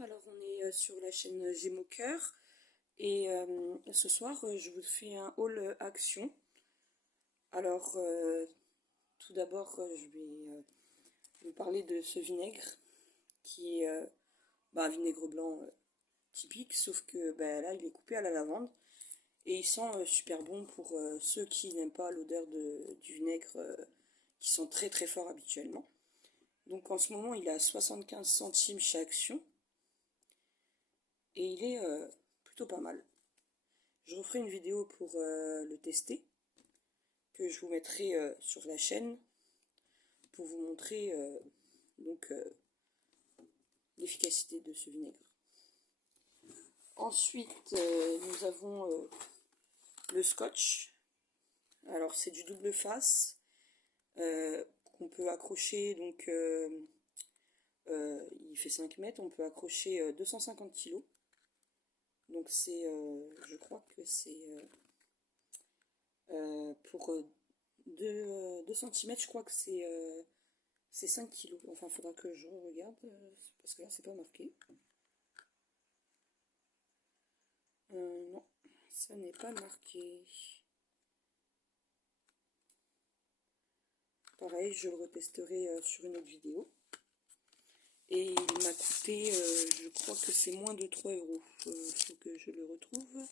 Alors on est sur la chaîne Gémeaux Cœur et ce soir je vous fais un haul action. Alors tout d'abord je vais vous parler de ce vinaigre qui est un vinaigre blanc typique, sauf que là il est coupé à la lavande et il sent super bon pour ceux qui n'aiment pas l'odeur du vinaigre qui sent très très fort habituellement. Donc en ce moment il est à 75 centimes chez Action. Et il est plutôt pas mal. Je referai une vidéo pour le tester, que je vous mettrai sur la chaîne, pour vous montrer l'efficacité de ce vinaigre. Ensuite, nous avons le scotch. Alors c'est du double face, qu'on peut accrocher, donc il fait 5 mètres, on peut accrocher 250 kg. Donc c'est, je crois que c'est pour 2 cm, je crois que c'est 5 kg. Enfin, il faudra que je regarde, parce que là, c'est pas marqué. Non, ça n'est pas marqué. Pareil, je le retesterai sur une autre vidéo. Et il m'a coûté, je crois que c'est moins de 3 euros. Il faut que je le retrouve.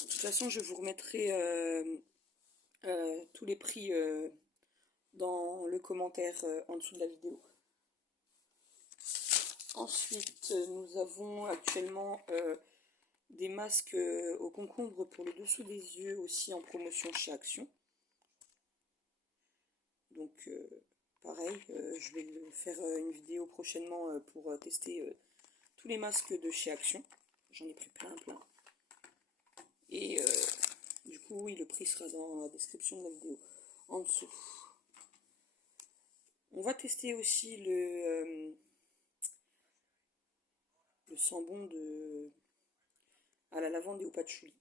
De toute façon, je vous remettrai tous les prix dans le commentaire en dessous de la vidéo. Ensuite, nous avons actuellement des masques au concombre pour le dessous des yeux, aussi en promotion chez Action. Donc pareil, je vais faire une vidéo prochainement pour tester tous les masques de chez Action. J'en ai pris plein. Et du coup, oui, le prix sera dans la description de la vidéo, en dessous. On va tester aussi le sambon à la lavande et au patchouli.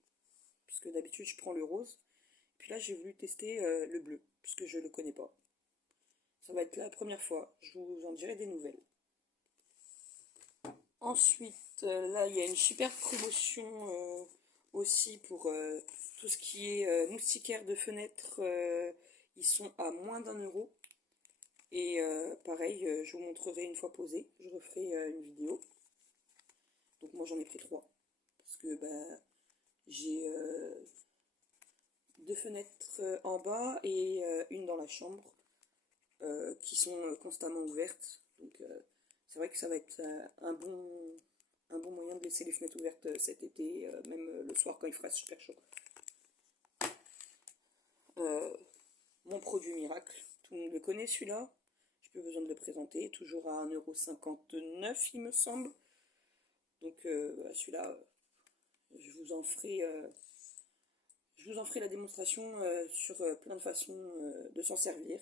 Puisque d'habitude, je prends le rose. Puis là, j'ai voulu tester le bleu, puisque je ne le connais pas. Ça va être la première fois. Je vous en dirai des nouvelles. Ensuite, là, il y a une super promotion aussi pour tout ce qui est moustiquaire de fenêtre. Ils sont à moins d'1 €. Et pareil, je vous montrerai une fois posé. Je referai une vidéo. Donc moi, j'en ai pris 3. Parce que j'ai 2 fenêtres en bas et une dans la chambre qui sont constamment ouvertes. Donc c'est vrai que ça va être un bon moyen de laisser les fenêtres ouvertes cet été, même le soir quand il fera super chaud. Mon produit miracle, tout le monde le connaît celui-là. J'ai plus besoin de le présenter, toujours à 1,59 € il me semble. Donc celui-là, je vous en ferai la démonstration sur plein de façons de s'en servir.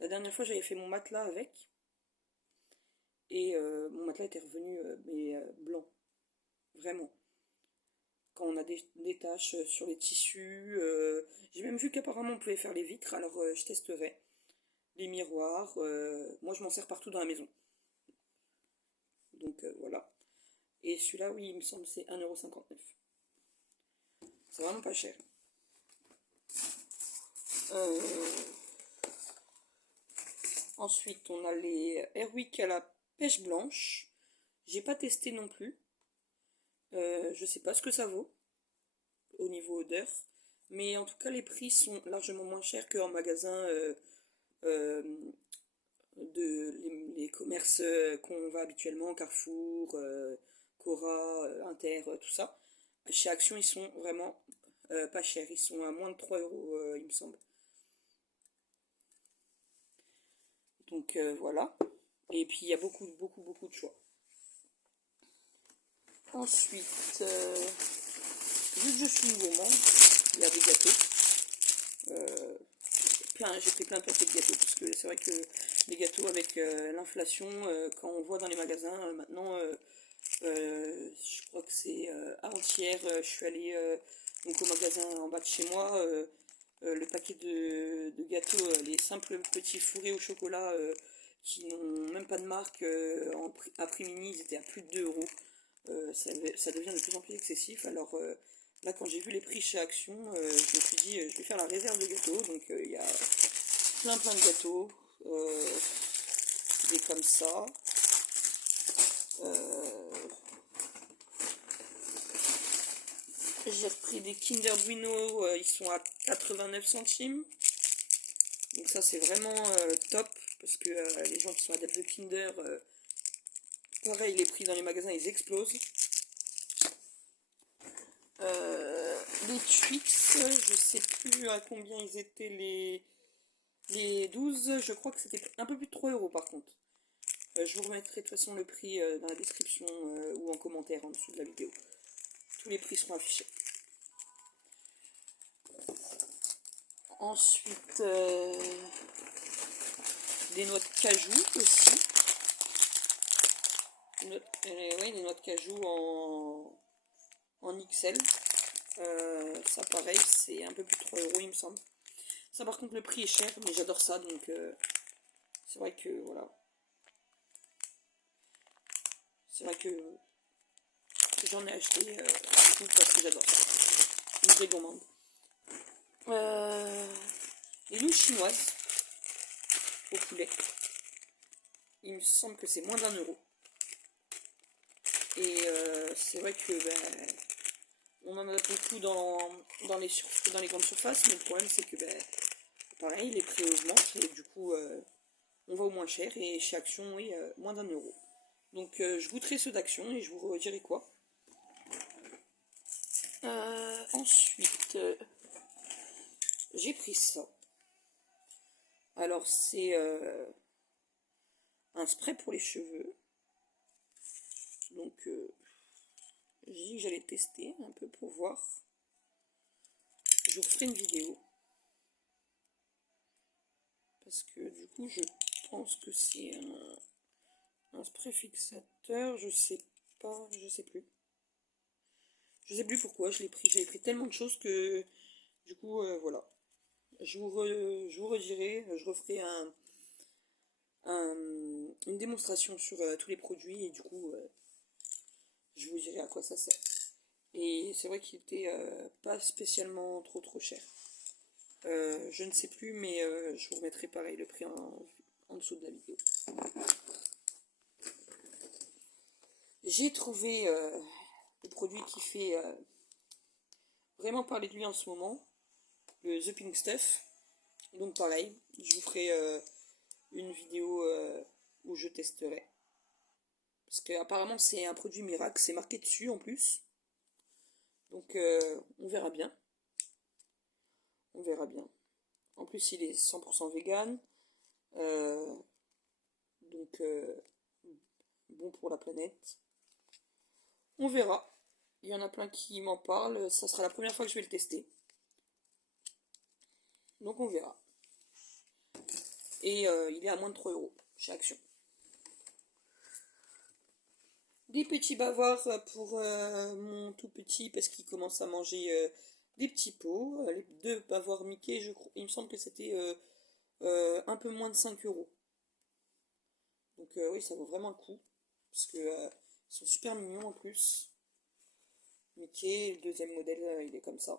La dernière fois, j'avais fait mon matelas avec. Et mon matelas était revenu blanc. Vraiment. Quand on a des taches sur les tissus. J'ai même vu qu'apparemment on pouvait faire les vitres. Alors je testerai. Les miroirs. Moi, je m'en sers partout dans la maison. Donc voilà. Et celui-là, oui, il me semble c'est 1,59 €. C'est vraiment pas cher. Ensuite, on a les Airwick à la pêche blanche. J'ai pas testé non plus. Je sais pas ce que ça vaut au niveau odeur. Mais en tout cas, les prix sont largement moins chers qu'en magasin les commerces qu'on va habituellement, Carrefour, Cora, Inter, tout ça. Chez Action, ils sont vraiment pas chers. Ils sont à moins de 3 €, il me semble. Donc voilà. Et puis il y a beaucoup de choix. Ensuite, vu que je suis nouveau membre, il y a des gâteaux. J'ai pris plein de paquets de gâteaux, parce que c'est vrai que les gâteaux avec l'inflation, quand on voit dans les magasins, maintenant, je crois que c'est avant-hier, je suis allée donc au magasin en bas de chez moi, le paquet de gâteaux, les simples petits fourrés au chocolat qui n'ont même pas de marque à prix mini, ils étaient à plus de 2 euros. Ça devient de plus en plus excessif. Alors là, quand j'ai vu les prix chez Action, je me suis dit, je vais faire la réserve de gâteaux. Donc il y a plein de gâteaux, des comme ça. J'ai repris des Kinder Bueno, ils sont à 89 centimes. Donc ça c'est vraiment top, parce que les gens qui sont adeptes de Kinder, pareil, les prix dans les magasins ils explosent. Les Twix, je sais plus à combien ils étaient les 12, je crois que c'était un peu plus de 3 euros par contre. Je vous remettrai de toute façon le prix dans la description ou en commentaire en dessous de la vidéo. Tous les prix seront affichés. Ensuite, des noix de cajou aussi. Ouais, des noix de cajou en XL. Ça pareil, c'est un peu plus de 3 euros il me semble. Ça par contre le prix est cher, mais j'adore ça, donc c'est vrai que voilà. C'est vrai que j'en ai acheté tout parce que j'adore ça. Une vraie gourmande. Les nouilles chinoises au poulet. Il me semble que c'est moins d'1 euro. Et c'est vrai que on en a beaucoup dans les grandes surfaces, mais le problème c'est que pareil, les prix augmentent et du coup on va au moins cher, et chez Action, oui, moins d'1 euro. Donc je goûterai ceux d'Action et je vous redirai quoi. Ensuite, j'ai pris ça. Alors c'est un spray pour les cheveux. Donc j'ai dit que j'allais tester un peu pour voir. Je vous ferai une vidéo. Parce que du coup je pense que c'est un spray fixateur. Je sais pas, je sais plus. Je sais plus pourquoi je l'ai pris. J'avais pris tellement de choses que du coup voilà. Je vous redirai, je referai une démonstration sur tous les produits et du coup je vous dirai à quoi ça sert. Et c'est vrai qu'il était pas spécialement trop cher. Je ne sais plus, mais je vous remettrai pareil le prix en dessous de la vidéo. J'ai trouvé le produit qui fait vraiment parler de lui en ce moment, le The Pink Stuff. Donc pareil, je vous ferai une vidéo où je testerai. Parce que apparemment c'est un produit miracle, c'est marqué dessus en plus. Donc on verra bien. On verra bien. En plus il est 100% vegan. Donc bon pour la planète. On verra. Il y en a plein qui m'en parlent. Ça sera la première fois que je vais le tester. Donc on verra. Et il est à moins de 3 euros chez Action. Des petits bavoirs pour mon tout petit parce qu'il commence à manger des petits pots. Les 2 bavoirs Mickey, il me semble que c'était un peu moins de 5 euros. Donc oui, ça vaut vraiment le coup. Parce que ils sont super mignons en plus. Mickey, le deuxième modèle, il est comme ça.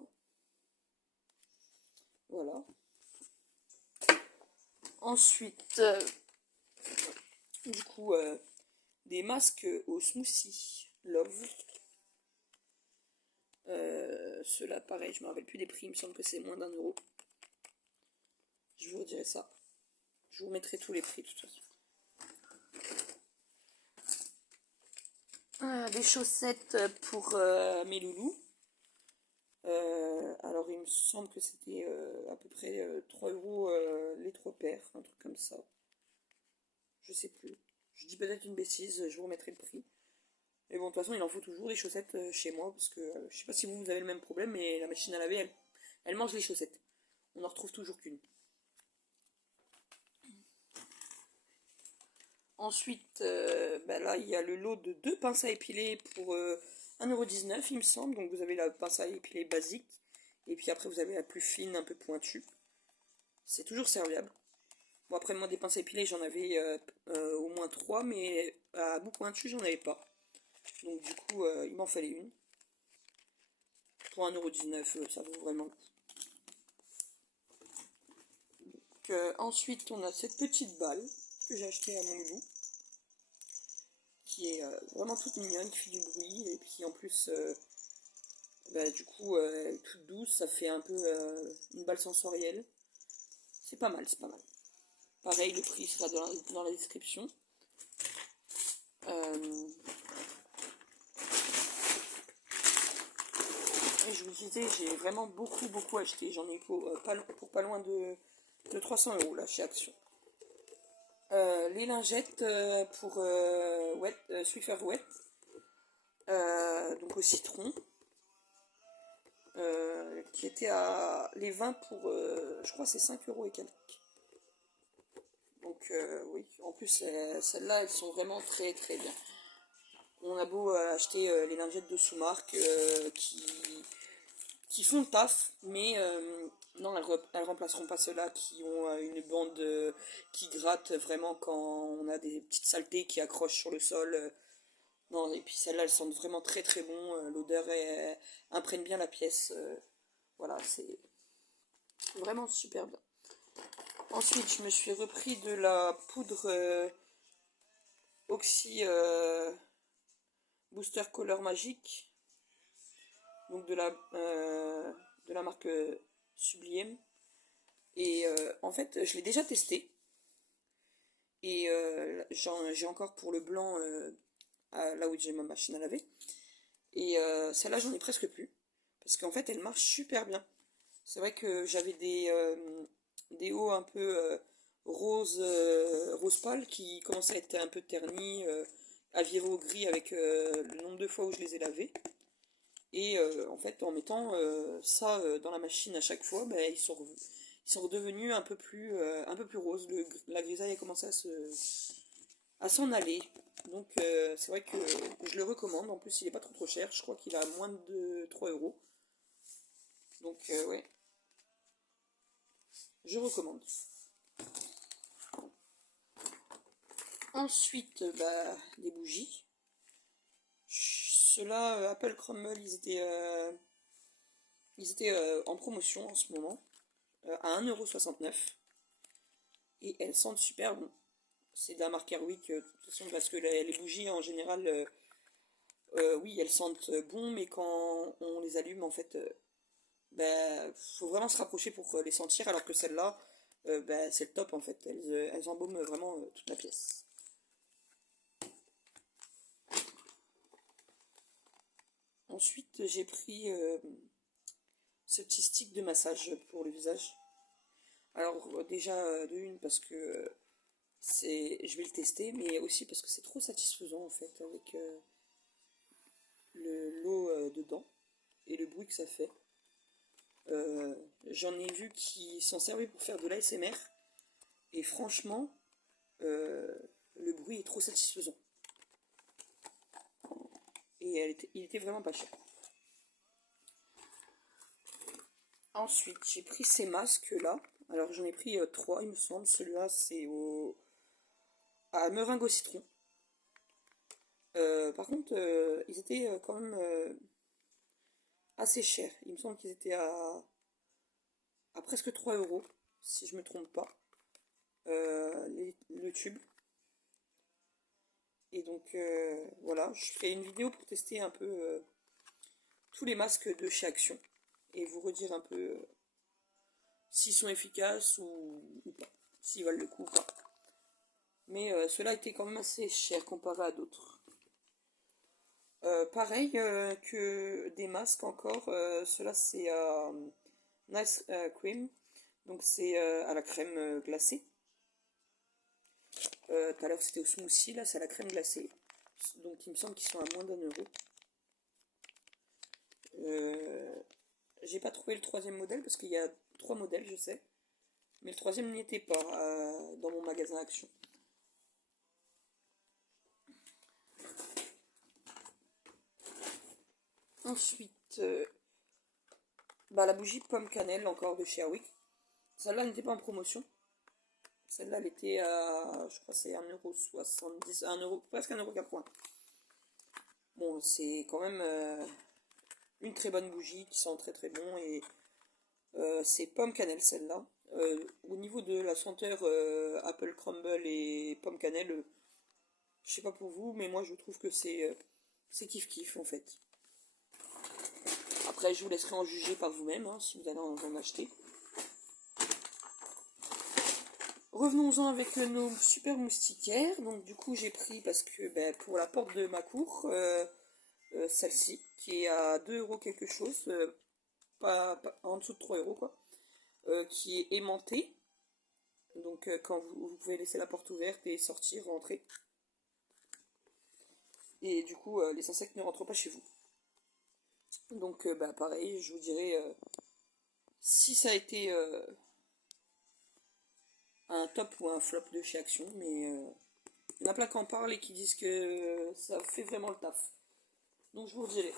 Voilà. Ensuite, du coup, des masques au smoothie Love. Ceux-là, pareil, je me rappelle plus des prix, il me semble que c'est moins d'1 euro. Je vous redirai ça. Je vous mettrai tous les prix de toute façon. Des chaussettes pour mes loulous. Alors il me semble que c'était à peu près 3 euros les 3 paires, un truc comme ça. Je sais plus. Je dis peut-être une bêtise, je vous remettrai le prix. Mais bon, de toute façon, il en faut toujours des chaussettes chez moi, parce que je sais pas si vous avez le même problème, mais la machine à laver, elle mange les chaussettes. On n'en retrouve toujours qu'une. Ensuite, là, il y a le lot de 2 pinces à épiler pour 1,19 €, il me semble. Donc vous avez la pince à épiler basique, et puis après vous avez la plus fine, un peu pointue. C'est toujours serviable. Bon, après, moi, des pinces à épiler, j'en avais au moins 3, mais à bout pointu, j'en avais pas. Donc, du coup, il m'en fallait une. Pour 1,19 €, ça vaut vraiment le coup. Ensuite, on a cette petite balle que j'ai achetée à mon loup, qui est vraiment toute mignonne, qui fait du bruit, et puis en plus, bah, du coup, elle est toute douce, ça fait un peu une balle sensorielle. C'est pas mal, c'est pas mal. Pareil, le prix sera dans la description. Euh, et je vous disais, j'ai vraiment beaucoup acheté. J'en ai pour pas loin de 300 € là chez Action. Les lingettes pour Swiffer Wet, donc au citron, qui était à les 20 pour, je crois, c'est 5 € et quelques. Donc oui, en plus celles-là, elles sont vraiment très bien. On a beau acheter les lingettes de sous-marque qui font le taf, mais non, elles remplaceront pas ceux-là qui ont une bande qui gratte vraiment quand on a des petites saletés qui accrochent sur le sol. Non, et puis celles-là, elles sentent vraiment très bon. L'odeur imprègne bien la pièce. Voilà, c'est vraiment super bien. Ensuite, je me suis repris de la poudre Oxy Booster Color Magique, donc de la marque Sublime. Et en fait, je l'ai déjà testé. Et j'ai encore pour le blanc là où j'ai ma machine à laver. Et celle-là, j'en ai presque plus. Parce qu'en fait, elle marche super bien. C'est vrai que j'avais des hauts un peu rose pâle qui commençaient à être un peu ternis, à virer au gris avec le nombre de fois où je les ai lavés. Et en fait, en mettant ça dans la machine à chaque fois, ben, ils sont redevenus un peu plus roses. La grisaille a commencé à s'en aller. Donc c'est vrai que je le recommande. En plus, il est pas trop cher. Je crois qu'il a moins de 3 €. Donc ouais, je recommande. Ensuite, bah, des bougies. Ceux-là, Apple Crumble, ils étaient en promotion en ce moment, à 1,69 €. Et elles sentent super bon. C'est de la marque Airwick, de toute façon, parce que les bougies en général, oui, elles sentent bon, mais quand on les allume, en fait, bah, faut vraiment se rapprocher pour les sentir, alors que celles-là, bah, c'est le top en fait. Elles embaument vraiment toute la pièce. Ensuite, j'ai pris ce petit stick de massage pour le visage. Alors déjà de une parce que je vais le tester, mais aussi parce que c'est trop satisfaisant en fait avec l'eau dedans et le bruit que ça fait. Euh, J'en ai vu qui s'en servaient pour faire de l'ASMR et franchement, euh, le bruit est trop satisfaisant. Et il était vraiment pas cher. Ensuite, j'ai pris ces masques là. Alors j'en ai pris 3, il me semble. Celui-là, c'est à meringue au citron. Par contre, ils étaient quand même assez chers. Il me semble qu'ils étaient à presque 3 €, si je me trompe pas, le tube. Et donc voilà, je ferai une vidéo pour tester un peu tous les masques de chez Action et vous redire un peu s'ils sont efficaces ou pas, s'ils valent le coup ou pas. Mais ceux-là étaient quand même assez chers comparé à d'autres. Pareil que des masques encore, ceux-là c'est Nice Cream, donc c'est à la crème glacée. Tout à l'heure c'était au smoothie, là c'est à la crème glacée. Donc il me semble qu'ils sont à moins d'1 €. J'ai pas trouvé le troisième modèle parce qu'il y a 3 modèles, je sais. Mais le troisième n'y était pas dans mon magasin Action. Ensuite, bah, la bougie pomme cannelle encore de chez Awick. Celle-là n'était pas en promotion. Celle-là, elle était à, je crois, c'est 1,70 €, presque 1,80 €. Bon, c'est quand même une très bonne bougie qui sent très très bon. Et c'est pomme cannelle celle-là. Au niveau de la senteur apple crumble et pomme cannelle, je sais pas pour vous, mais moi je trouve que c'est kiff kiff en fait. Après, je vous laisserai en juger par vous-même hein, si vous allez en acheter. Revenons-en avec nos super moustiquaires. Donc du coup j'ai pris parce que pour la porte de ma cour, celle-ci qui est à 2 € quelque chose, pas en dessous de 3 € quoi, qui est aimantée. Donc quand vous pouvez laisser la porte ouverte et sortir, rentrer. Et du coup les insectes ne rentrent pas chez vous. Donc pareil, je vous dirais si ça a été un top ou un flop de chez Action, mais il y en a plein qui en parlent et qui disent que ça fait vraiment le taf. Donc je vous dirai.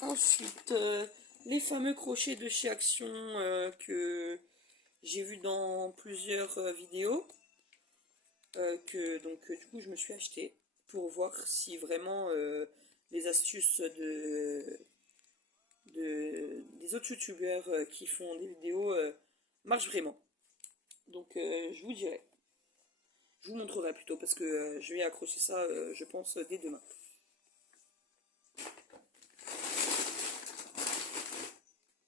Ensuite, les fameux crochets de chez Action que j'ai vu dans plusieurs vidéos, donc du coup je me suis acheté pour voir si vraiment les astuces des autres youtubeurs qui font des vidéos marchent vraiment. Donc je vous dirai. Je vous montrerai plutôt parce que je vais accrocher ça, je pense, dès demain.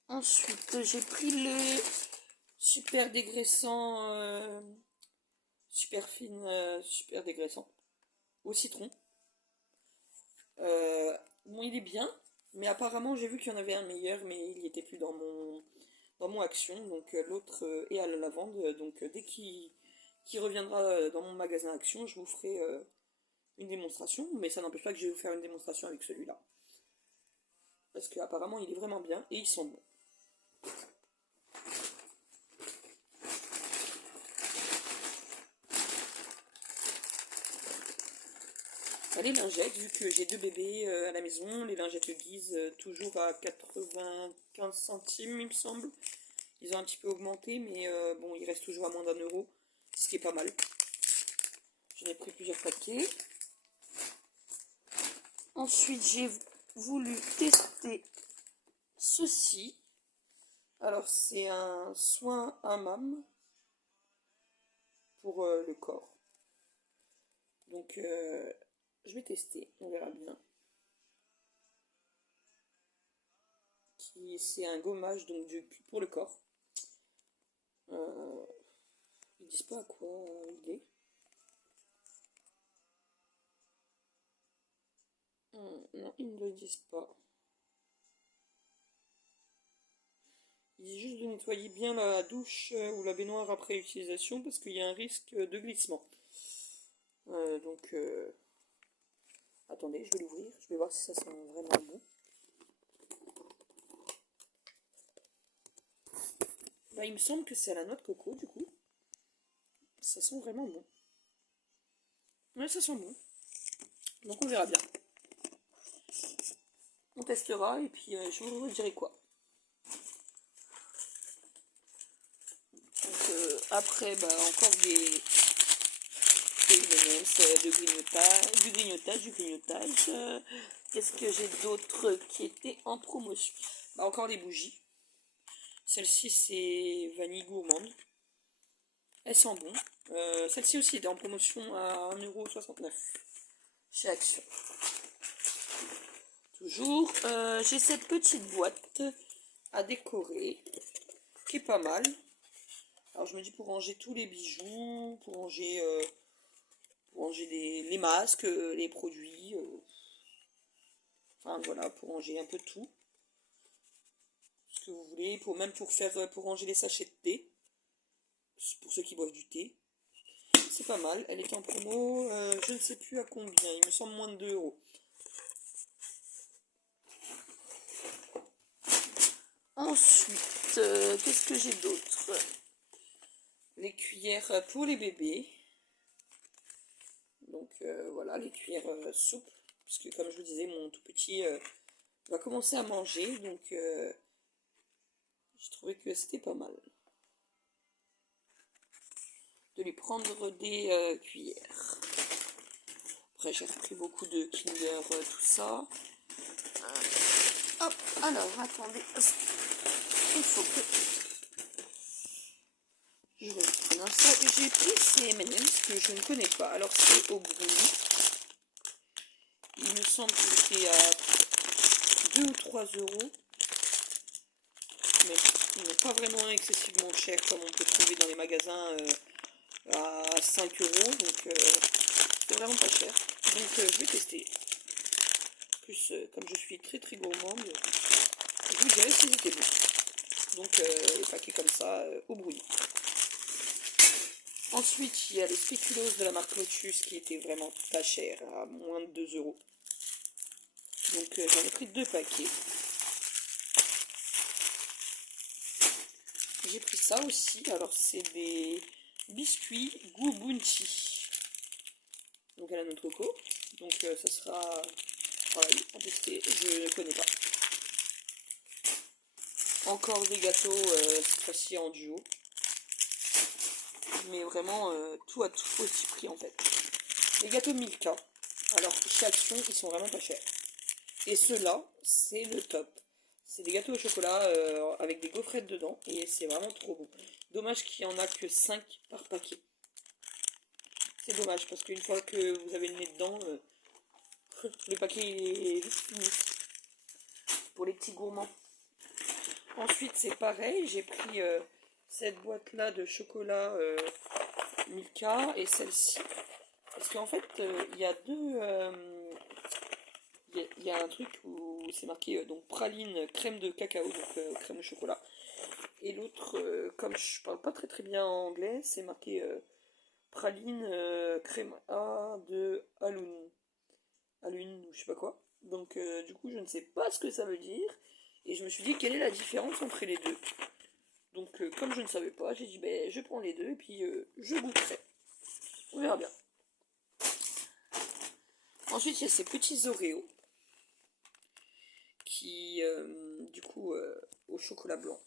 Ensuite, j'ai pris le super dégraissant, super fine, super dégraissant au citron. Bon, il est bien, mais apparemment j'ai vu qu'il y en avait un meilleur, mais il n'y était plus dans mon Action. Donc l'autre est à la lavande. Donc dès qu'il reviendra dans mon magasin Action, je vous ferai une démonstration. Mais ça n'empêche pas que je vais vous faire une démonstration avec celui-là. Parce qu'apparemment il est vraiment bien et il sent bon. Les lingettes, vu que j'ai 2 bébés à la maison, les lingettes Guise toujours à 95 centimes il me semble. Ils ont un petit peu augmenté, mais bon, ils restent toujours à moins d'1 €, ce qui est pas mal. J'en ai pris plusieurs paquets. Ensuite, j'ai voulu tester ceci. Alors, c'est un soin hammam pour le corps. Donc, je vais tester, on verra bien. C'est un gommage donc pour le corps. Ils disent pas à quoi il est. Non, ils ne le disent pas. Ils disent juste de nettoyer bien la douche ou la baignoire après utilisation parce qu'il y a un risque de glissement. Donc, attendez, je vais l'ouvrir. Je vais voir si ça sent vraiment bon. Là, il me semble que c'est à la noix de coco, du coup. Ça sent vraiment bon. Ouais, ça sent bon. Donc, on verra bien. On testera et puis je vous dirai quoi. Donc, après, encore du grignotage. Qu'est-ce que j'ai d'autre qui était en promotion? Encore des bougies. Celle-ci, c'est vanille gourmande. Elle sent bon. Celle-ci aussi était en promotion à 1,69 € chez Action. Toujours, j'ai cette petite boîte à décorer qui est pas mal. Alors je me dis pour ranger tous les bijoux, pour ranger les masques, les produits, enfin voilà, pour ranger un peu tout. Ce que vous voulez, pour ranger les sachets de thé, pour ceux qui boivent du thé. C'est pas mal, elle était en promo, je ne sais plus à combien, il me semble moins de 2 €. Ensuite, qu'est-ce que j'ai d'autre? Les cuillères pour les bébés. Donc voilà, les cuillères souples. Parce que comme je vous disais, mon tout petit va commencer à manger. Donc j'ai trouvé que c'était pas mal. de lui prendre des cuillères. Après j'ai repris beaucoup de Kinder, tout ça. Hop, alors attendez, il faut que je reprenne ça. J'ai pris ces M&M's que je ne connais pas. Alors c'est au brownie. Il me semble que c'était à 2 ou 3 euros. Mais il n'est pas vraiment excessivement cher comme on peut trouver dans les magasins à 5 euros. Donc c'est vraiment pas cher. Donc je vais tester. Plus comme je suis très très gourmande, je vous dirai si c'était bon. Donc les paquets comme ça au brownie. Ensuite, il y a les spéculoos de la marque Lotus qui étaient vraiment pas chers, à moins de 2 euros. Donc j'en ai pris 2 paquets. J'ai pris ça aussi, alors c'est des biscuits goût bounty. Donc à la noix de coco. Donc ça sera pareil à tester, je ne connais pas. Encore des gâteaux, cette fois-ci en duo. Mais vraiment tout à tout petit prix en fait. Les gâteaux Milka, alors chez Action ils sont vraiment pas chers. Et ceux-là, c'est le top. C'est des gâteaux au chocolat avec des gaufrettes dedans et c'est vraiment trop bon. Dommage qu'il n'y en a que 5 par paquet. C'est dommage parce qu'une fois que vous avez le nez dedans, le paquet est vite fini. Pour les petits gourmands. Ensuite c'est pareil, j'ai pris cette boîte là de chocolat Milka et celle-ci. Parce qu'en fait il y a deux... il y a un truc où c'est marqué donc praline crème de cacao, donc crème au chocolat. Et l'autre, comme je parle pas très très bien anglais, c'est marqué praline crème A de Alun. Alun ou je sais pas quoi. Donc du coup je ne sais pas ce que ça veut dire. Et je me suis dit quelle est la différence entre les deux. Donc comme je ne savais pas, j'ai dit ben je prends les deux et puis je goûterai. On verra bien. Ensuite il y a ces petits Oreos qui du coup au chocolat blanc.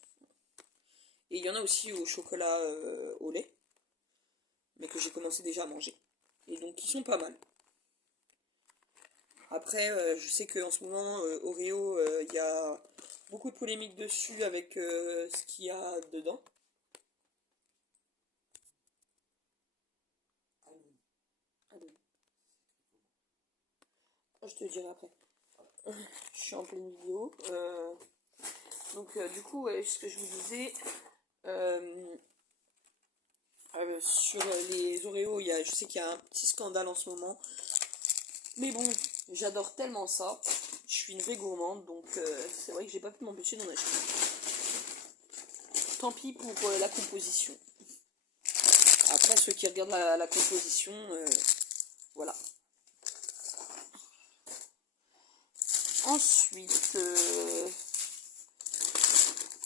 Et il y en a aussi au chocolat au lait, mais que j'ai commencé déjà à manger. Et donc ils sont pas mal. Après, je sais qu'en ce moment, Oreo, il y a beaucoup de polémiques dessus avec ce qu'il y a dedans. Je te dirai après. Je suis en pleine vidéo. Donc du coup, ouais, ce que je vous disais, sur les Oreos, je sais qu'il y a un petit scandale en ce moment. Mais bon, j'adore tellement ça. Je suis une vraie gourmande, donc c'est vrai que j'ai pas pu m'empêcher d'en acheter. Tant pis pour la composition. Après, ceux qui regardent la composition, voilà. Ensuite,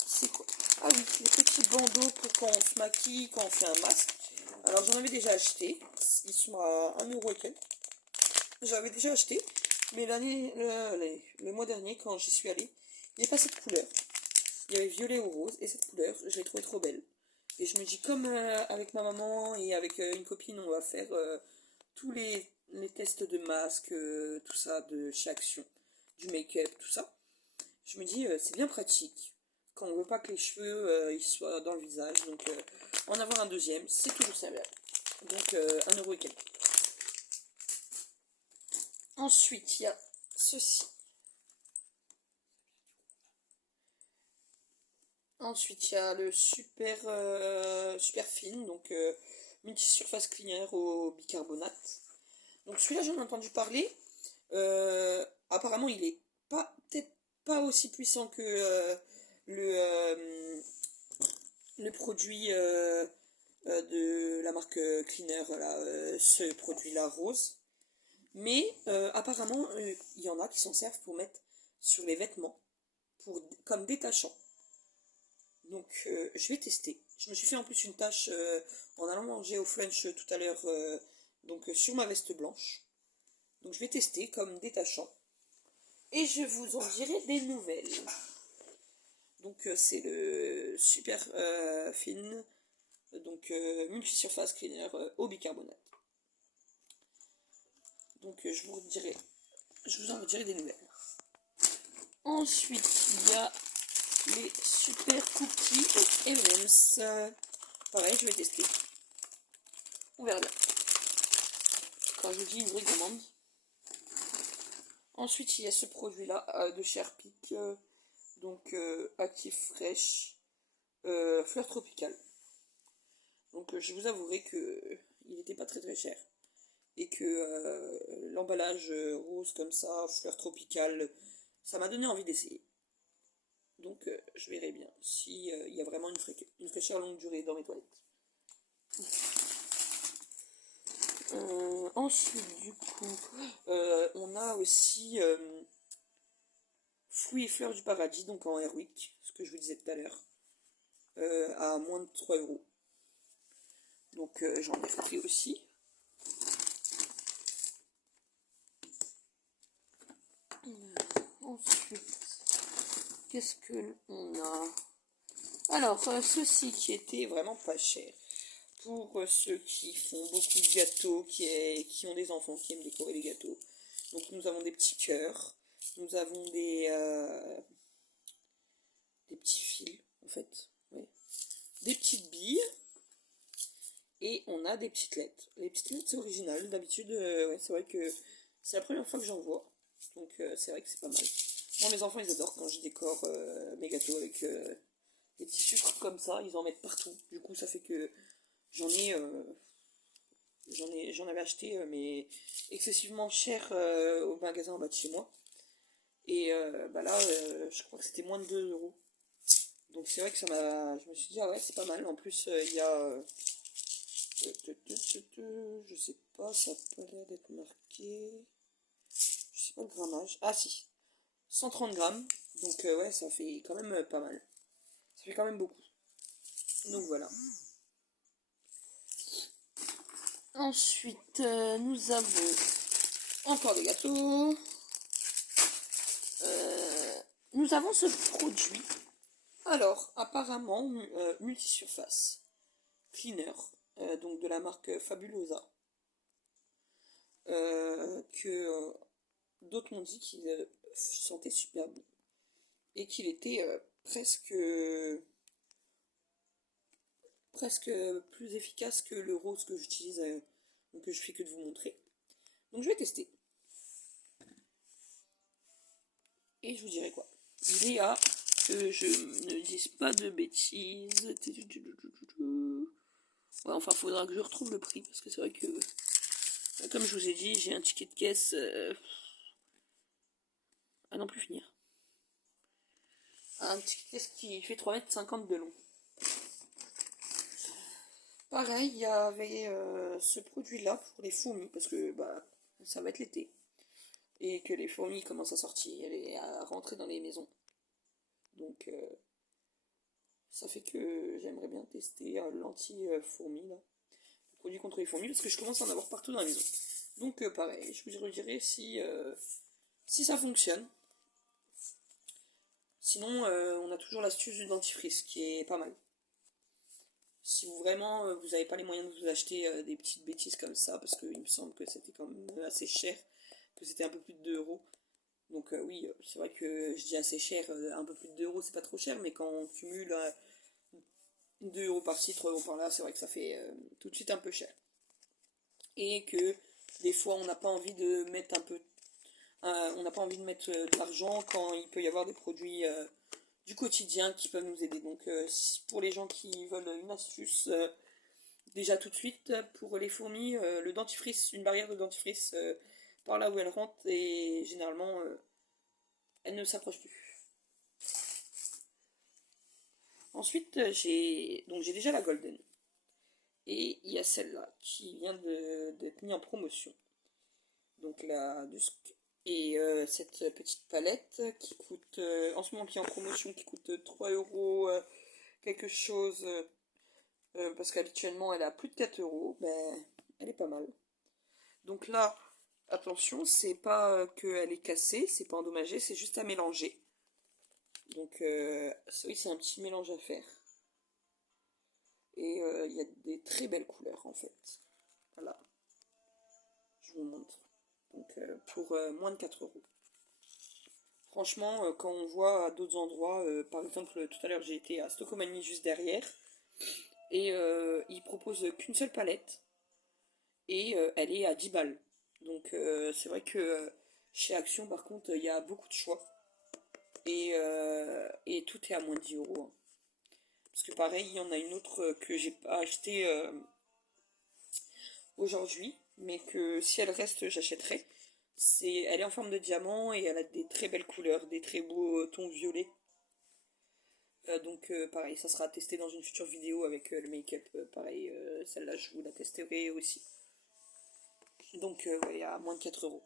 c'est quoi? Ah oui, les petits bandeaux pour quand on se maquille, quand on fait un masque. Alors j'en avais déjà acheté. Ils sont à 1 euro et quelques. J'avais déjà acheté. Mais le mois dernier, quand j'y suis allée, il n'y avait pas cette couleur. Il y avait violet ou rose. Et cette couleur, je l'ai trouvée trop belle. Et je me dis, comme avec ma maman et avec une copine, on va faire tous les tests de masque, tout ça, de chez Action, du make-up, tout ça. Je me dis, c'est bien pratique. Quand on veut pas que les cheveux ils soient dans le visage. Donc, en avoir un deuxième, c'est toujours sympa. Donc, 1 euro et quelques. Ensuite, il y a ceci. Ensuite, il y a le super fine, donc multi-surface cleaner au bicarbonate. Donc celui-là, j'en ai entendu parler. Apparemment, il est peut-être pas aussi puissant que le, euh, le produit de la marque Cleaner, là, ce produit-là rose. Mais apparemment, il y en a qui s'en servent pour mettre sur les vêtements, comme détachant. Donc je vais tester. Je me suis fait en plus une tâche en allant manger au French tout à l'heure, donc sur ma veste blanche. Donc je vais tester comme détachant. Et je vous en dirai des nouvelles. Donc c'est le super fine donc multisurface cleaner au bicarbonate. Donc je vous en redirai des nouvelles. Ensuite, il y a les super cookies au M&M's. Pareil, je vais tester. On verra bien. Quand je dis une vraie commande. Ensuite, il y a ce produit-là de chez Airpic. Donc, Active Fresh, fleur tropicale. Donc, je vous avouerai que il n'était pas très très cher. Et que l'emballage rose comme ça, fleur tropicale, ça m'a donné envie d'essayer. Donc, je verrai bien s'il y a vraiment une fraîcheur longue durée dans mes toilettes. Ensuite, du coup, on a aussi fruits et fleurs du paradis, donc en Airwick, ce que je vous disais tout à l'heure, à moins de 3 €. Donc j'en ai repris aussi. Ensuite, qu'est-ce que on a? Alors, ceci qui était vraiment pas cher. Pour ceux qui font beaucoup de gâteaux, qui ont des enfants, qui aiment décorer les gâteaux. Donc nous avons des petits cœurs, nous avons des petits fils, en fait, ouais. Des petites billes, et on a des petites lettres. Les petites lettres, c'est original, d'habitude, ouais, c'est vrai que c'est la première fois que j'en vois, donc c'est vrai que c'est pas mal. Moi, mes enfants, ils adorent quand je décore mes gâteaux avec des petits sucres comme ça, ils en mettent partout. Du coup, ça fait que j'en ai, j'en avais acheté, mais excessivement cher au magasin en bas de chez moi. Et bah là, je crois que c'était moins de 2 €. Donc c'est vrai que je me suis dit, ah ouais, c'est pas mal. En plus, il y a, je sais pas, ça a pas l'air d'être marqué. Je sais pas le grammage. Ah si, 130 grammes. Donc ouais, ça fait quand même pas mal. Ça fait quand même beaucoup. Donc voilà. Ensuite, nous avons encore des gâteaux. Nous avons ce produit. Alors, apparemment, multisurface cleaner, donc de la marque Fabulosa, que d'autres m'ont dit qu'il sentait super bon et qu'il était presque plus efficace que le rose que j'utilise, donc que je fais que de vous montrer. Donc je vais tester et je vous dirai quoi. Il est à que je ne dise pas de bêtises. Ouais, enfin, faudra que je retrouve le prix parce que c'est vrai que, comme je vous ai dit, j'ai un ticket de caisse à n'en plus finir. Un ticket de caisse qui fait 3,50 m de long. Pareil, il y avait ce produit-là pour les fourmis parce que bah ça va être l'été et que les fourmis commencent à sortir et à rentrer dans les maisons. Donc ça fait que j'aimerais bien tester l'anti-fourmi là, le produit contre les fourmis parce que je commence à en avoir partout dans la maison. Donc pareil, je vous redirai si ça fonctionne. Sinon, on a toujours l'astuce du dentifrice qui est pas mal. Si vraiment vous n'avez pas les moyens de vous acheter des petites bêtises comme ça, parce qu'il me semble que c'était quand même assez cher, que c'était un peu plus de 2 €. Donc oui, c'est vrai que je dis assez cher, un peu plus de 2 € c'est pas trop cher, mais quand on cumule 2 € par-ci, 3 € par-là, c'est vrai que ça fait tout de suite un peu cher. Et que des fois on n'a pas envie de mettre on n'a pas envie de mettre de l'argent quand il peut y avoir des produits du quotidien qui peuvent nous aider. Donc pour les gens qui veulent une astuce, déjà tout de suite pour les fourmis, le dentifrice, une barrière de dentifrice par là où elles rentrent et généralement elles ne s'approchent plus. Ensuite j'ai déjà la golden et il y a celle-là qui vient d'être mise en promotion. Donc la Dusk et cette petite palette qui coûte en ce moment qui est en promotion qui coûte 3 € quelque chose parce qu'habituellement elle a plus de 4 €, ben elle est pas mal. Donc là, attention, c'est pas qu'elle est cassée, c'est pas endommagé, c'est juste à mélanger. Donc oui, c'est un petit mélange à faire. Et il y a des très belles couleurs en fait. Voilà, je vous montre. Donc pour moins de 4 €. Franchement, quand on voit à d'autres endroits, par exemple tout à l'heure j'ai été à Stocomanie juste derrière, et ils proposent qu'une seule palette, et elle est à 10 balles. Donc c'est vrai que chez Action par contre il y a beaucoup de choix, et tout est à moins de 10 €, hein. Parce que pareil, il y en a une autre que j'ai pas achetée aujourd'hui, mais que si elle reste, j'achèterai. Elle est en forme de diamant et elle a des très belles couleurs, des très beaux tons violets. Donc pareil, ça sera testé dans une future vidéo avec le make-up. Pareil, celle-là je vous la testerai aussi. Donc ouais, à moins de 4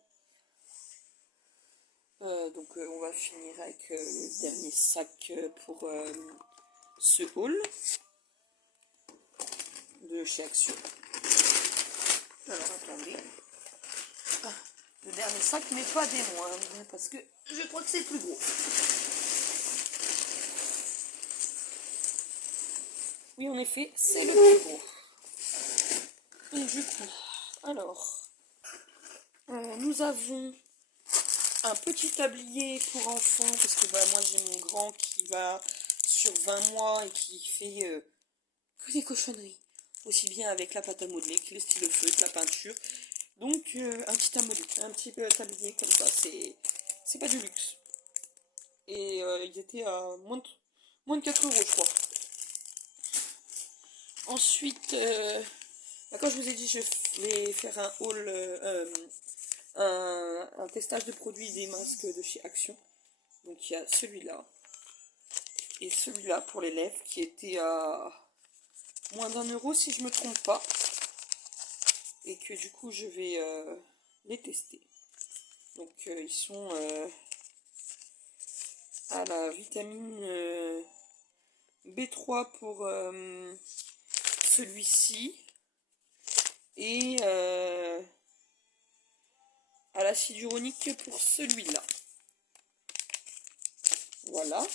€. Donc on va finir avec le dernier sac pour ce haul de chez Action. Alors attendez. Ah, le dernier sac, mais pas des moindres, parce que je crois que c'est le plus gros. Oui, en effet, c'est le plus gros. Et du coup, alors, nous avons un petit tablier pour enfants, parce que bah, moi j'ai mon grand qui va sur 20 mois et qui fait que des cochonneries. Aussi bien avec la pâte à modeler que le stylo feutre, la peinture. Donc un petit tablier comme ça, c'est pas du luxe. Et ils étaient à moins de 4 € je crois. Ensuite, bah, quand je vous ai dit je vais faire un haul, un testage de produits des masques de chez Action. Donc il y a celui-là et celui-là pour les lèvres qui était à moins d'1 € si je me trompe pas. Et que du coup je vais les tester. Donc ils sont à la vitamine B3 pour celui-ci, et à l'acide uronique pour celui-là. Voilà.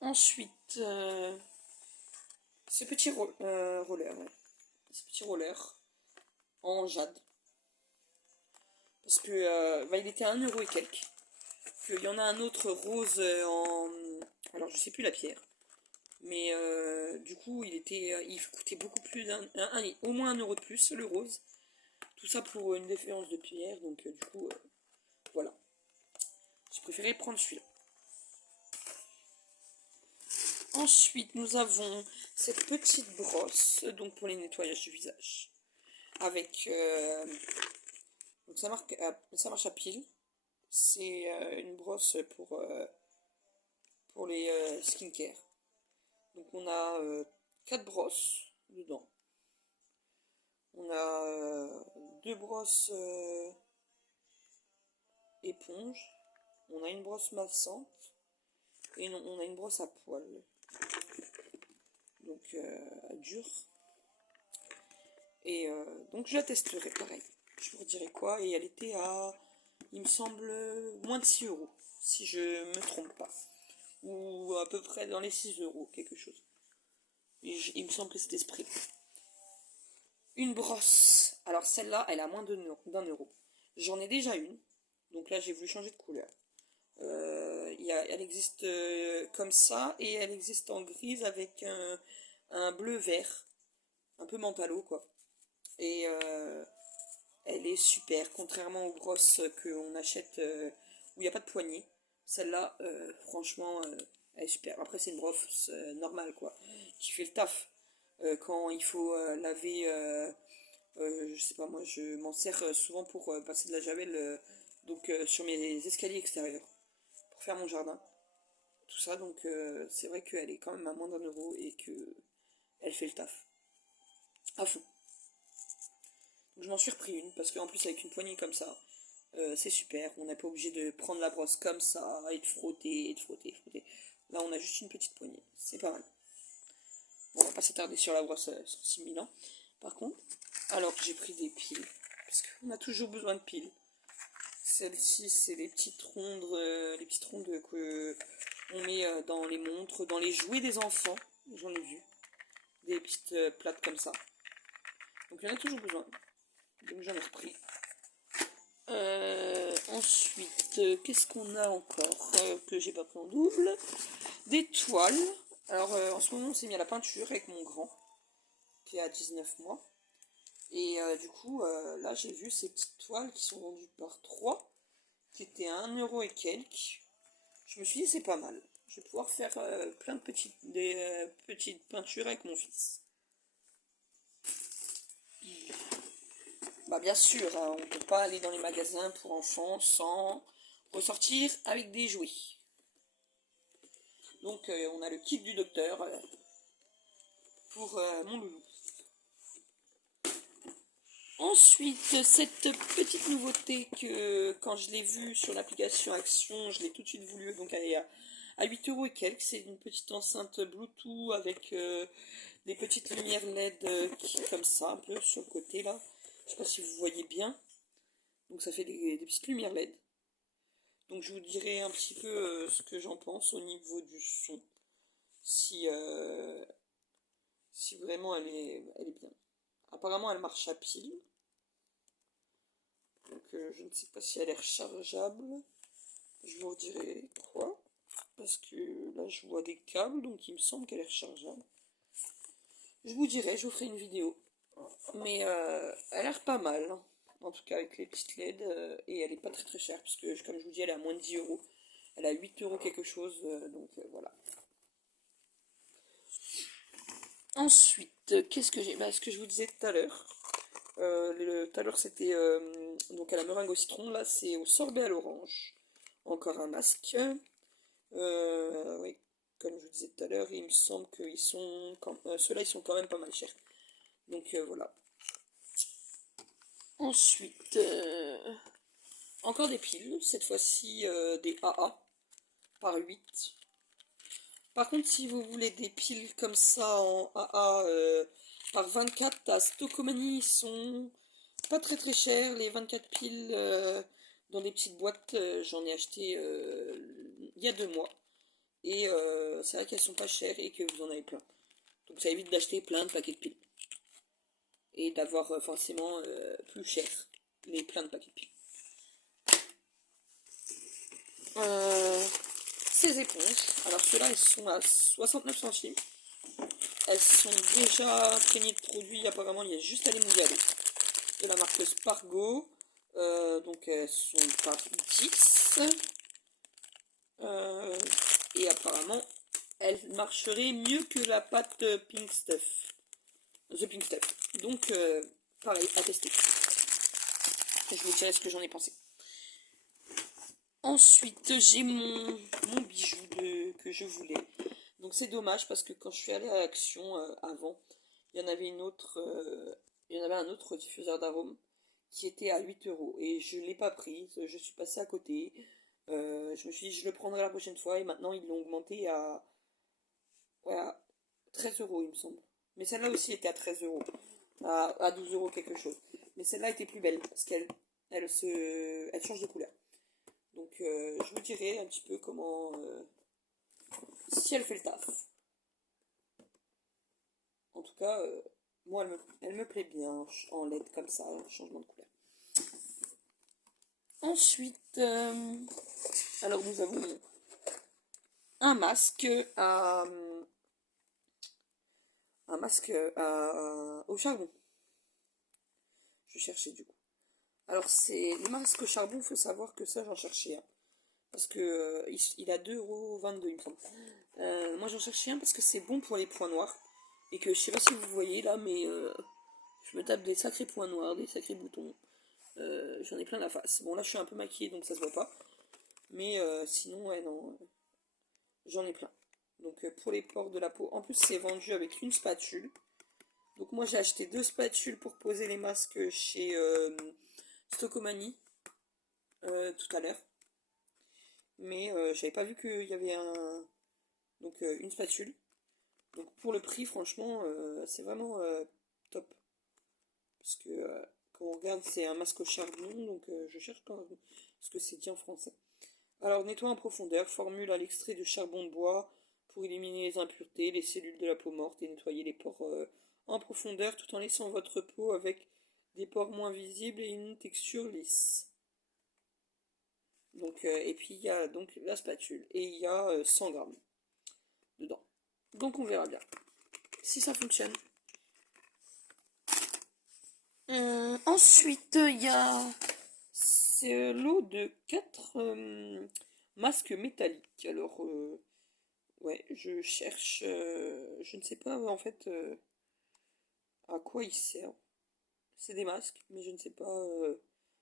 Ensuite, ce petit roller, ouais. Ce petit roller en jade. Parce que bah, il était à 1 € et quelques. Il y en a un autre rose en... Alors je sais plus la pierre. Mais du coup il coûtait beaucoup plus au moins 1 € de plus, le rose. Tout ça pour une différence de pierre. Donc du coup voilà. J'ai préféré prendre celui-là. Ensuite nous avons cette petite brosse, donc pour les nettoyages du visage. Avec... donc ça marche à pile. C'est une brosse pour les skincare. Donc on a 4 brosses dedans. On a 2 brosses éponge. On a une brosse massante. Et on a une brosse à poils. Donc dur. Et donc je la testerai pareil. Je vous redirai quoi. Et elle était à, il me semble, moins de 6 €. Si je me trompe pas. Ou à peu près dans les 6 €, quelque chose. Et il me semble que c'était spray. Une brosse. Alors celle-là, elle a moins d'1 €. J'en ai déjà une. Donc là, j'ai voulu changer de couleur. Elle existe comme ça, et elle existe en grise avec un bleu vert. Un peu mentalo, quoi. Et elle est super, contrairement aux brosses qu'on achète où il n'y a pas de poignée. Celle-là, franchement, elle est super. Après, c'est une brosse normale, quoi, qui fait le taf. Quand il faut laver, je sais pas, moi, je m'en sers souvent pour passer de la javel donc sur mes escaliers extérieurs, pour faire mon jardin. Tout ça, donc c'est vrai qu'elle est quand même à moins d'1 € et que elle fait le taf. À fond. Donc je m'en suis repris une, parce qu'en plus avec une poignée comme ça, c'est super. On n'est pas obligé de prendre la brosse comme ça et de frotter, et de frotter, et de frotter. Là on a juste une petite poignée, c'est pas mal. Bon, on va pas s'attarder sur la brosse sur 6000 ans. Par contre, alors j'ai pris des piles, parce qu'on a toujours besoin de piles. Celle-ci, c'est les petites rondes que on met dans les montres, dans les jouets des enfants. j'en ai vu. Des petites plates comme ça. Donc il y en a toujours besoin. Donc j'en ai repris. Ensuite, qu'est-ce qu'on a encore que j'ai pas pris en double? Des toiles. Alors en ce moment on s'est mis à la peinture avec mon grand, qui a 19 mois. Et du coup, là j'ai vu ces petites toiles qui sont vendues par 3, qui étaient à 1 € et quelques. Je me suis dit c'est pas mal. Je vais pouvoir faire plein de petites peintures avec mon fils. Bah bien sûr, hein, on ne peut pas aller dans les magasins pour enfants sans ressortir avec des jouets. Donc on a le kit du docteur pour mon loulou. Ensuite, cette petite nouveauté que quand je l'ai vue sur l'application Action, je l'ai tout de suite voulu, donc elle est à 8 € et quelques. C'est une petite enceinte Bluetooth avec des petites lumières LED comme ça, un peu sur le côté là. Je sais pas si vous voyez bien. Donc ça fait des petites lumières LED. Donc je vous dirai un petit peu ce que j'en pense au niveau du son. Si vraiment elle est bien. Apparemment elle marche à pile. Donc je ne sais pas si elle est rechargeable. Je vous redirai quoi. Parce que là je vois des câbles, donc il me semble qu'elle est rechargeable. Je vous dirai, je vous ferai une vidéo. Mais elle a l'air pas mal. Hein. En tout cas avec les petites LED. Et elle est pas très très chère. Parce que comme je vous dis, elle est à moins de 10 €. Elle a 8 € quelque chose. Donc voilà. Ensuite, qu'est-ce que j'ai? Bah, ce que je vous disais tout à l'heure. Tout à l'heure c'était donc à la meringue au citron. Là c'est au sorbet à l'orange. Encore un masque. Oui, comme je vous disais tout à l'heure, il me semble que ceux-là ils sont quand même pas mal chers. Donc voilà. Ensuite, encore des piles, cette fois-ci des AA par 8. Par contre, si vous voulez des piles comme ça en AA par 24 à Stocomanie, ils sont pas très très chers. Les 24 piles dans des petites boîtes, j'en ai acheté il y a 2 mois. Et c'est vrai qu'elles sont pas chères et que vous en avez plein. Donc ça évite d'acheter plein de paquets de piles. Et d'avoir forcément plus cher les plein de paquets de piles. Ces éponges, alors ceux-là, elles sont à 69 centimes. Elles sont déjà imprégnées de produits, apparemment il y a juste à les mouiller à l'eau. De la marque Spargo, donc elles sont par 10. Et apparemment, elles marcheraient mieux que la pâte Pink Stuff. The Pink Stuff. Donc, pareil, à tester. Et je vous dirai ce que j'en ai pensé. Ensuite, j'ai mon bijou que je voulais. Donc c'est dommage parce que quand je suis allée à l'Action avant, il y en avait il y en avait un autre diffuseur d'arômes qui était à 8 € et je ne l'ai pas pris, je suis passée à côté. Je me suis dit je le prendrai la prochaine fois et maintenant ils l'ont augmenté à 13 € il me semble. Mais celle-là aussi était à 13 €, à 12 € quelque chose. Mais celle-là était plus belle parce elle change de couleur. Donc je vous dirai un petit peu comment si elle fait le taf. En tout cas, moi elle me plaît bien en LED comme ça, changement de couleur. Ensuite, alors nous avons un masque au charbon. Je cherchais du coup. Alors c'est les masques au charbon, il faut savoir que ça j'en cherchais un. Parce que il a 2,22 € il me semble. Moi j'en cherchais un parce que c'est bon pour les points noirs. Et que je sais pas si vous voyez là, mais je me tape des sacrés points noirs, des sacrés boutons. J'en ai plein la face. Bon là je suis un peu maquillée donc ça se voit pas. Mais sinon ouais non, j'en ai plein. Donc pour les pores de la peau, en plus c'est vendu avec une spatule. Donc moi j'ai acheté 2 spatules pour poser les masques chez Stocomanie tout à l'heure. Mais j'avais pas vu qu'il y avait une spatule. Donc pour le prix, franchement, c'est vraiment top. Parce que quand on regarde, c'est un masque au charbon, donc je cherche quand même ce que c'est dit en français. Alors nettoie en profondeur, formule à l'extrait de charbon de bois pour éliminer les impuretés, les cellules de la peau morte et nettoyer les pores en profondeur tout en laissant votre peau avec des pores moins visibles et une texture lisse. Donc, et puis il y a donc la spatule et il y a 100 grammes dedans. Donc on verra bien si ça fonctionne. Ensuite, il y a ce lot de 4 masques métalliques. Alors, ouais, je cherche, je ne sais pas en fait à quoi ils servent. C'est des masques, mais je ne sais pas,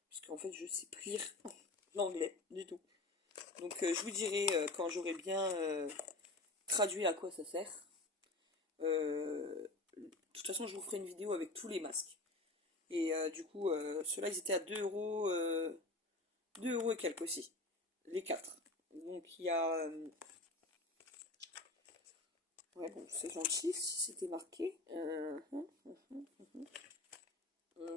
parce qu'en fait je sais plus lire l'anglais du tout. Donc je vous dirai quand j'aurai bien traduit à quoi ça sert. De toute façon, je vous ferai une vidéo avec tous les masques. Et du coup, ceux-là, ils étaient à 2 euros, 2 euros et quelques aussi. Les 4. Donc il y a... ouais, bon, c'est gentil si c'était marqué.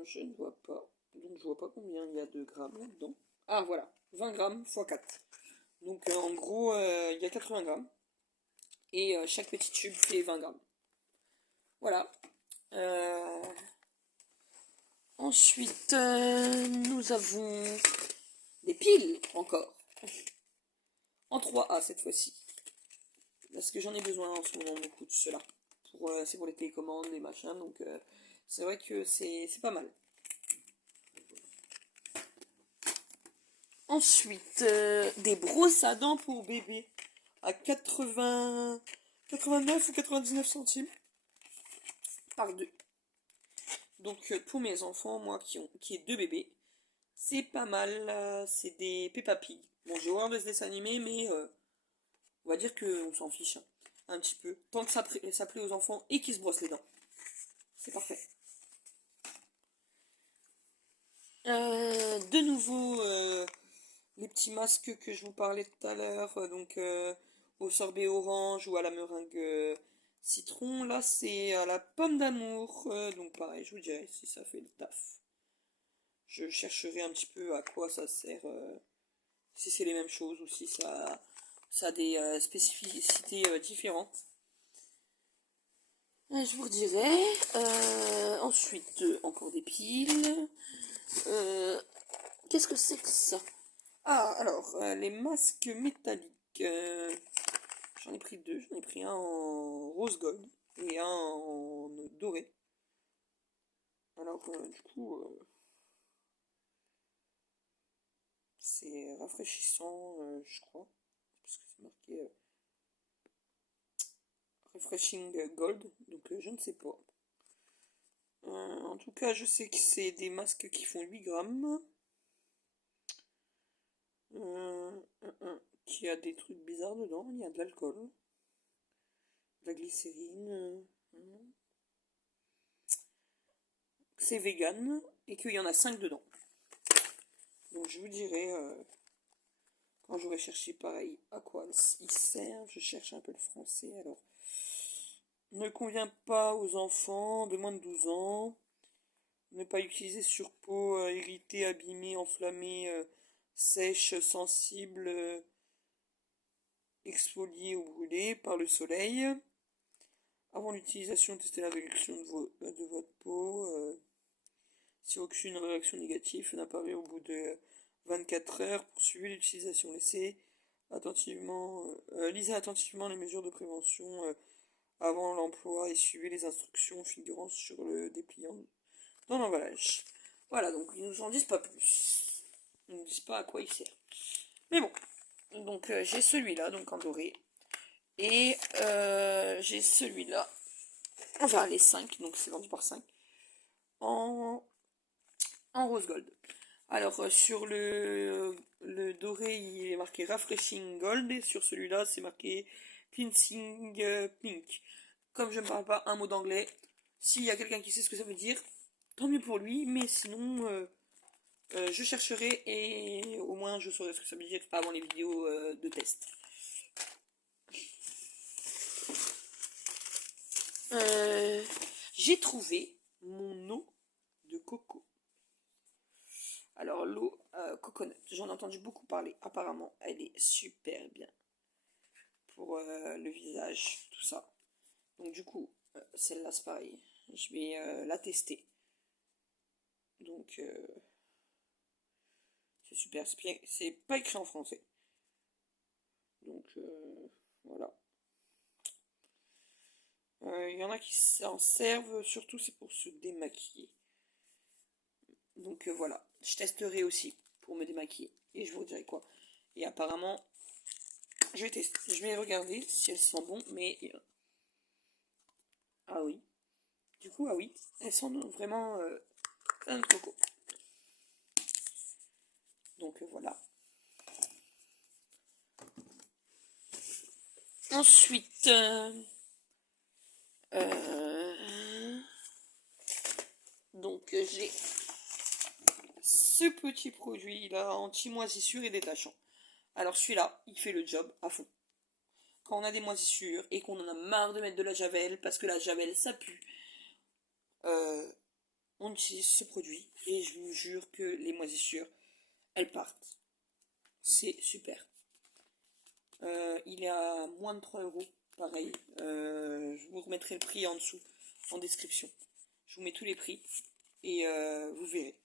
Je ne vois pas. Donc je vois pas combien il y a de grammes là-dedans. Ah voilà, 20 grammes x 4. Donc en gros, il y a 80 grammes. Et chaque petit tube fait 20 grammes. Voilà. Ensuite, nous avons des piles encore. En 3A cette fois-ci. Parce que j'en ai besoin en ce moment beaucoup de cela. C'est pour les télécommandes, les machins. Donc c'est vrai que c'est pas mal. Ensuite, des brosses à dents pour bébé à 89 ou 99 centimes par deux. Donc pour mes enfants, moi qui ai deux bébés, c'est pas mal. C'est des Peppa Pig. Bon, j'ai horreur de ce dessin animé, mais on va dire qu'on s'en fiche un petit peu. Tant que ça plaît aux enfants et qu'ils se brossent les dents. C'est parfait. De nouveau, les petits masques que je vous parlais tout à l'heure, au sorbet orange ou à la meringue citron. Là, c'est à la pomme d'amour. Donc pareil, je vous dirai si ça fait le taf. Je chercherai un petit peu à quoi ça sert, si c'est les mêmes choses ou si ça a des spécificités différentes. Je vous redirai. Ensuite, encore des piles. Qu'est-ce que c'est que ça? Ah, alors, les masques métalliques. J'en ai pris deux. J'en ai pris un en rose gold et un en doré. Alors, du coup, c'est rafraîchissant, je crois. Parce que c'est marqué Refreshing Gold. Donc, je ne sais pas. En tout cas, je sais que c'est des masques qui font 8 grammes. Qui a des trucs bizarres dedans. Il y a de l'alcool, de la glycérine. C'est vegan et qu'il y en a 5 dedans. Donc je vous dirai quand j'aurai cherché pareil à quoi il sert. Je cherche un peu le français alors. Ne convient pas aux enfants de moins de 12 ans. Ne pas utiliser sur peau irritée, abîmée, enflammée, sèche, sensible, exfoliée ou brûlée par le soleil. Avant l'utilisation, testez la réaction de votre peau. Si aucune réaction négative n'apparaît au bout de 24 heures, poursuivez l'utilisation. Lisez attentivement les mesures de prévention avant l'emploi et suivez les instructions figurant sur le dépliant dans l'emballage. Voilà, donc ils nous en disent pas plus. Ils ne nous disent pas à quoi il sert. Mais bon, donc j'ai celui-là, donc en doré. Et j'ai celui-là, enfin les 5, donc c'est vendu par 5, en rose gold. Alors sur le doré, il est marqué Refreshing Gold et sur celui-là, c'est marqué Cleansing Pink. Comme je ne parle pas un mot d'anglais, s'il y a quelqu'un qui sait ce que ça veut dire, tant mieux pour lui, mais sinon, je chercherai et au moins je saurai ce que ça veut dire avant les vidéos de test. J'ai trouvé mon eau de coco. Alors l'eau coconut, j'en ai entendu beaucoup parler. Apparemment, elle est super bien pour le visage, tout ça. Donc du coup, celle-là c'est pareil, je vais la tester. Donc c'est super, c'est pas écrit en français. Donc voilà. Il y en a qui s'en servent, surtout c'est pour se démaquiller. Donc voilà, je testerai aussi pour me démaquiller et je vous dirai quoi. Et apparemment, je vais tester, je vais regarder si elles sont bon, mais ah oui, du coup ah oui, elles sont vraiment plein de coco. Donc voilà. Ensuite, donc j'ai ce petit produit là anti-moisissure et détachant. Alors celui-là, il fait le job à fond. Quand on a des moisissures et qu'on en a marre de mettre de la javel parce que la javel ça pue, on utilise ce produit et je vous jure que les moisissures, elles partent. C'est super. Il est à moins de 3 euros, pareil. Je vous remettrai le prix en dessous, en description. Je vous mets tous les prix et vous verrez.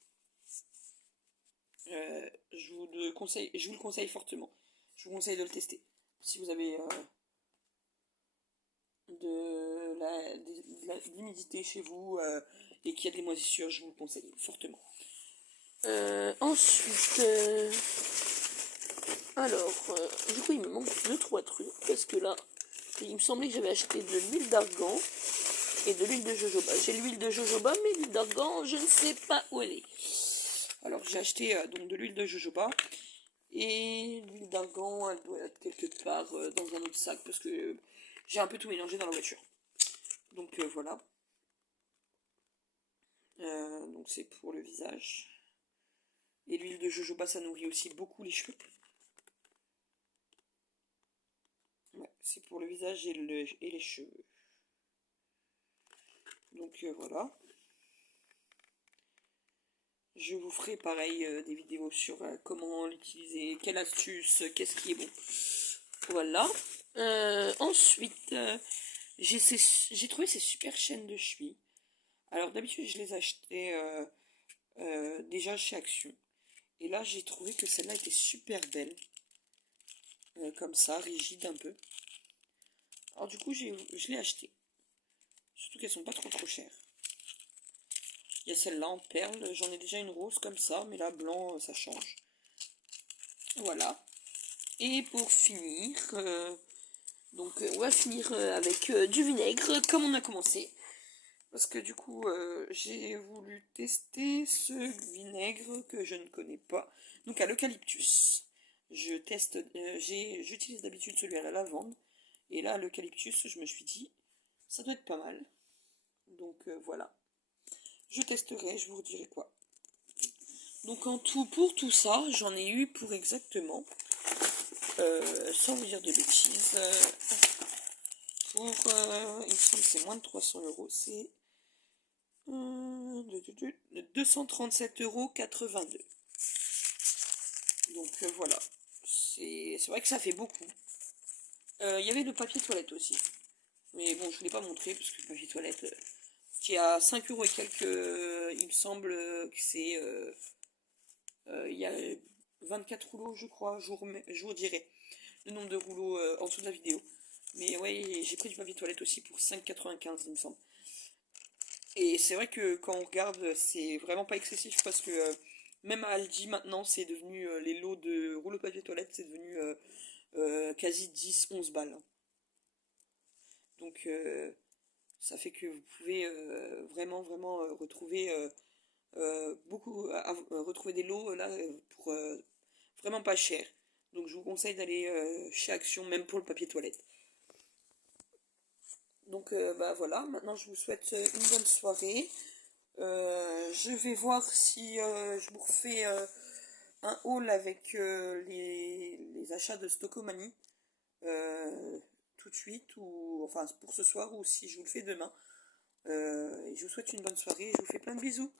Je vous le conseille fortement. Je vous conseille de le tester. Si vous avez de l'humidité chez vous et qu'il y a des moisissures, je vous le conseille fortement. Ensuite, du coup, il me manque 2-3 trucs parce que là, il me semblait que j'avais acheté de l'huile d'argan et de l'huile de jojoba. J'ai l'huile de jojoba, mais l'huile d'argan, je ne sais pas où elle est. Alors, j'ai acheté donc de l'huile de jojoba et l'huile d'argan, elle doit être quelque part dans un autre sac parce que j'ai un peu tout mélangé dans la voiture. Donc voilà. Donc c'est pour le visage. Et l'huile de jojoba, ça nourrit aussi beaucoup les cheveux. Ouais, c'est pour le visage et les cheveux. Donc voilà. Je vous ferai pareil des vidéos sur comment l'utiliser, quelle astuce, qu'est-ce qui est bon. Voilà. Ensuite, j'ai trouvé ces super chaînes de chevilles. Alors d'habitude je les achetais déjà chez Action. Et là j'ai trouvé que celle-là était super belle. Comme ça, rigide un peu. Alors du coup je l'ai acheté. Surtout qu'elles sont pas trop chères. Il y a celle-là en perle, j'en ai déjà une rose comme ça, mais là blanc ça change. Voilà. Et pour finir, on va finir avec du vinaigre comme on a commencé. Parce que du coup, j'ai voulu tester ce vinaigre que je ne connais pas. Donc à l'eucalyptus. J'utilise d'habitude celui à la lavande. Et là, à l'eucalyptus, je me suis dit, ça doit être pas mal. Donc voilà. Je testerai, je vous redirai quoi. Donc en tout, pour tout ça, j'en ai eu pour exactement, sans vous dire de bêtises, pour, il me semble que c'est moins de 300 euros, c'est 237,82 €. Donc voilà, c'est vrai que ça fait beaucoup. Il y avait le papier toilette aussi. Mais bon, je ne vous l'ai pas montré parce que le papier toilette, qui est à 5 euros et quelques, il me semble que c'est... il y a 24 rouleaux, je crois, je vous dirai le nombre de rouleaux en dessous de la vidéo. Mais ouais, j'ai pris du papier toilette aussi pour 5,95 il me semble. Et c'est vrai que quand on regarde, c'est vraiment pas excessif parce que même à Aldi maintenant, c'est devenu les lots de rouleaux papier toilette, c'est devenu quasi 10-11 balles. Donc ça fait que vous pouvez vraiment retrouver retrouver des lots là pour vraiment pas cher. Donc je vous conseille d'aller chez Action, même pour le papier toilette. Donc bah voilà, maintenant je vous souhaite une bonne soirée. Je vais voir si je vous refais un haul avec les achats de Stockomanie tout de suite, ou enfin pour ce soir, ou si je vous le fais demain. Et je vous souhaite une bonne soirée et je vous fais plein de bisous.